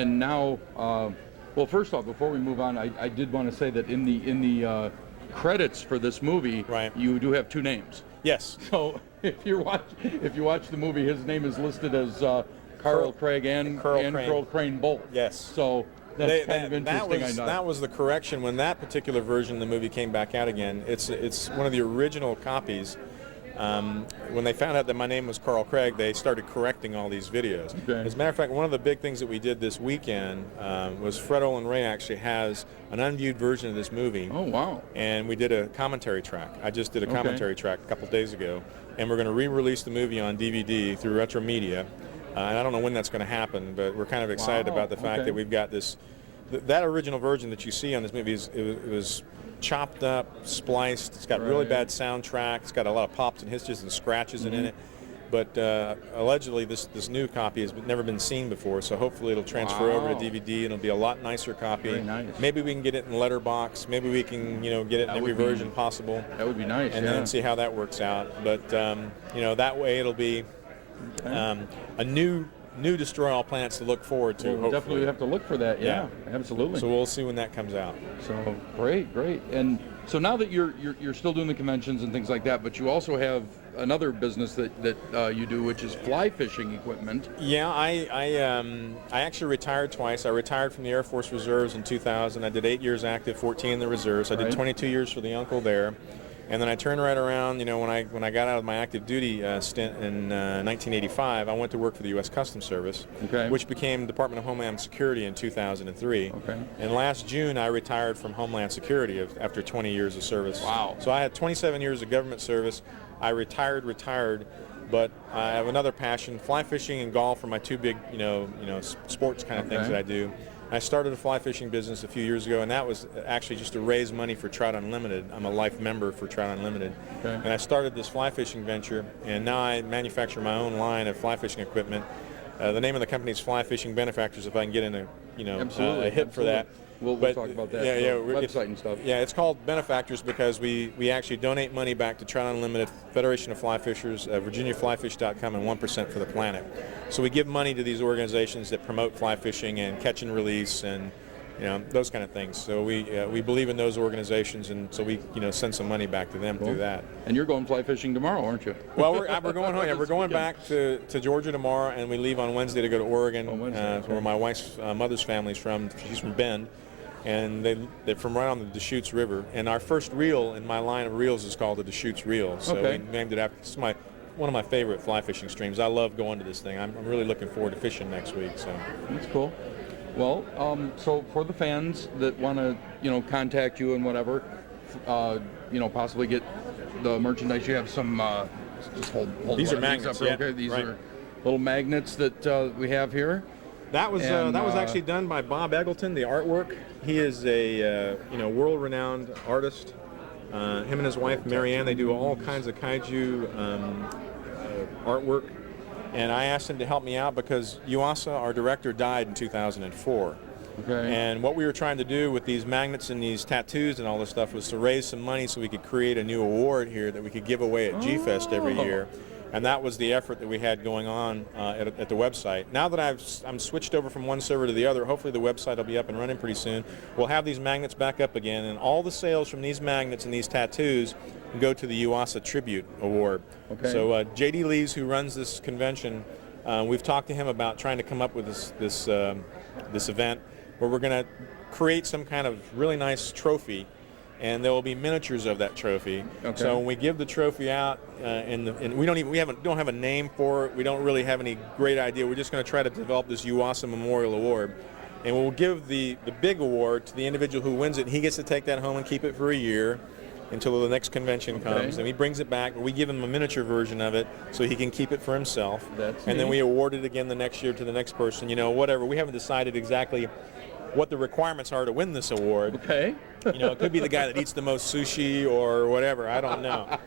and now, well, first off, before we move on, I did want to say that in the credits for this movie, Right. you do have two names. Yes. So if you watch the movie, his name is listed as Carl Craig and Curl Crane both. Yes. So that's kind of interesting. That was the correction when that particular version of the movie came back out again. It's one of the original copies. When they found out that my name was Carl Craig, they started correcting all these videos. Okay. As a matter of fact, one of the big things that we did this weekend was Fred Olen Ray actually has an unviewed version of this movie. Oh, wow. And we did a commentary track. I just did a commentary track a couple days ago. And we're going to re-release the movie on DVD through Retro Media. And I don't know when that's going to happen, but we're kind of excited about the fact that we've got this. That original version that you see on this movie, it was chopped up, spliced. It's got really bad soundtrack. It's got a lot of pops and hisses and scratches in it. But allegedly, this new copy has never been seen before, so hopefully it'll transfer over to DVD and it'll be a lot nicer copy. Very nice. Maybe we can get it in letterbox. Maybe we can, get it in every version possible. That would be nice. And then see how that works out. But that way it'll be a new Destroy All Planets to look forward to. We'll definitely have to look for that. Yeah, absolutely. So we'll see when that comes out. So great. And so now that you're still doing the conventions and things like that, but you also have another business that you do, which is fly fishing equipment. Yeah, I actually retired twice. I retired from the Air Force Reserves in 2000. I did 8 years active, 14 in the reserves. I did 22 years for the uncle there. And then I turned right around, when I got out of my active duty stint in 1985, I went to work for the U.S. Customs Service, which became Department of Homeland Security in 2003. And last June, I retired from Homeland Security after 20 years of service. Wow. So I had 27 years of government service. I retired, but I have another passion. Fly fishing and golf are my two big, sports kind of things that I do. I started a fly fishing business a few years ago, and that was actually just to raise money for Trout Unlimited. I'm a life member for Trout Unlimited. And I started this fly fishing venture, and now I manufacture my own line of fly fishing equipment. The name of the company is Fly Fishing Benefactors, if I can get in a hit for that. We'll talk about that. Website and stuff. Yeah, it's called Benefactors because we actually donate money back to Trout Unlimited, Federation of Fly Fishers, VirginiaFlyFish.com, and 1% for the Planet. So we give money to these organizations that promote fly fishing and catch and release and those kind of things. So we believe in those organizations, and so we send some money back to them through that. And you're going fly fishing tomorrow, aren't you? Well, we're going home. Yeah, we're going back to Georgia tomorrow, and we leave on Wednesday to go to Oregon, where my wife's mother's family's from. She's from Bend. And they're from right on the Deschutes River. And our first reel in my line of reels is called the Deschutes Reel. So we named it after. It's one of my favorite fly fishing streams. I love going to this thing. I'm really looking forward to fishing next week. So that's cool. Well, so for the fans that want to contact you and whatever, possibly get the merchandise, you have some. Just hold these are magnets. These are little magnets that we have here. That was actually done by Bob Eggleton, the artwork. He is a world-renowned artist. Him and his wife Marianne, they do all kinds of kaiju artwork. And I asked him to help me out because Yuasa, our director, died in 2004. And what we were trying to do with these magnets and these tattoos and all this stuff was to raise some money so we could create a new award here that we could give away at G-Fest every year. And that was the effort that we had going on at the website. Now that I'm switched over from one server to the other, hopefully the website will be up and running pretty soon. We'll have these magnets back up again, and all the sales from these magnets and these tattoos go to the UASA Tribute Award. So J.D. Lees, who runs this convention, we've talked to him about trying to come up with this event where we're going to create some kind of really nice trophy, and there will be miniatures of that trophy. So when we give the trophy out, and we don't have a name for it. We don't really have any great idea. We're just going to try to develop this UASA Memorial Award, and we'll give the big award to the individual who wins it. He gets to take that home and keep it for a year until the next convention comes, and he brings it back. We give him a miniature version of it so he can keep it for himself. And then we award it again the next year to the next person. Whatever. We haven't decided exactly what the requirements are to win this award. It could be the guy that eats the most sushi or whatever. I don't know.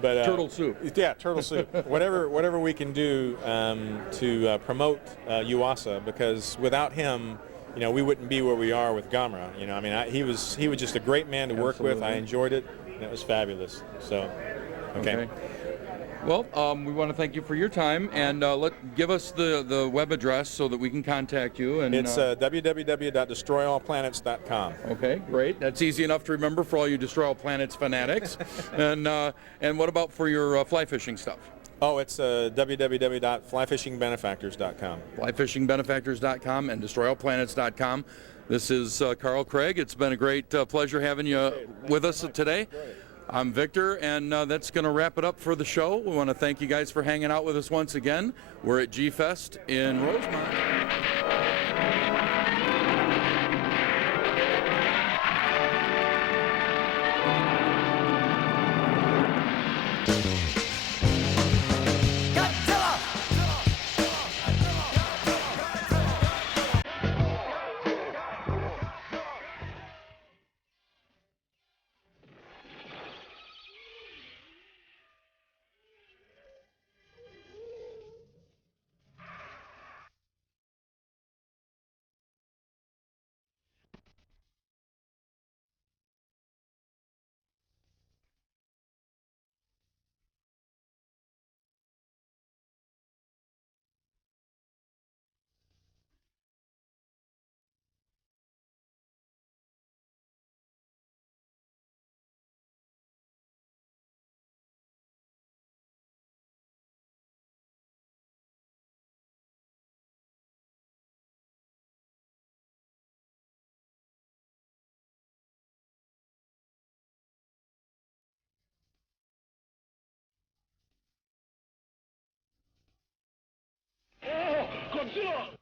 But turtle soup. Yeah, turtle soup. Whatever we can do to promote UASA, because without him, we wouldn't be where we are with Gamera. He was just a great man to work with. I enjoyed it, and it was fabulous. So, okay. Well, we want to thank you for your time, and give us the web address so that we can contact you. And It's www.destroyallplanets.com. okay, great. That's easy enough to remember for all you Destroy All Planets fanatics. And what about for your fly fishing stuff? Oh, it's www.flyfishingbenefactors.com. Flyfishingbenefactors.com and DestroyAllPlanets.com. This is Carl Craig. It's been a great pleasure having you with us today. I'm Victor, and that's going to wrap it up for the show. We want to thank you guys for hanging out with us once again. We're at G-Fest in Rosemont. Oh, Godzilla!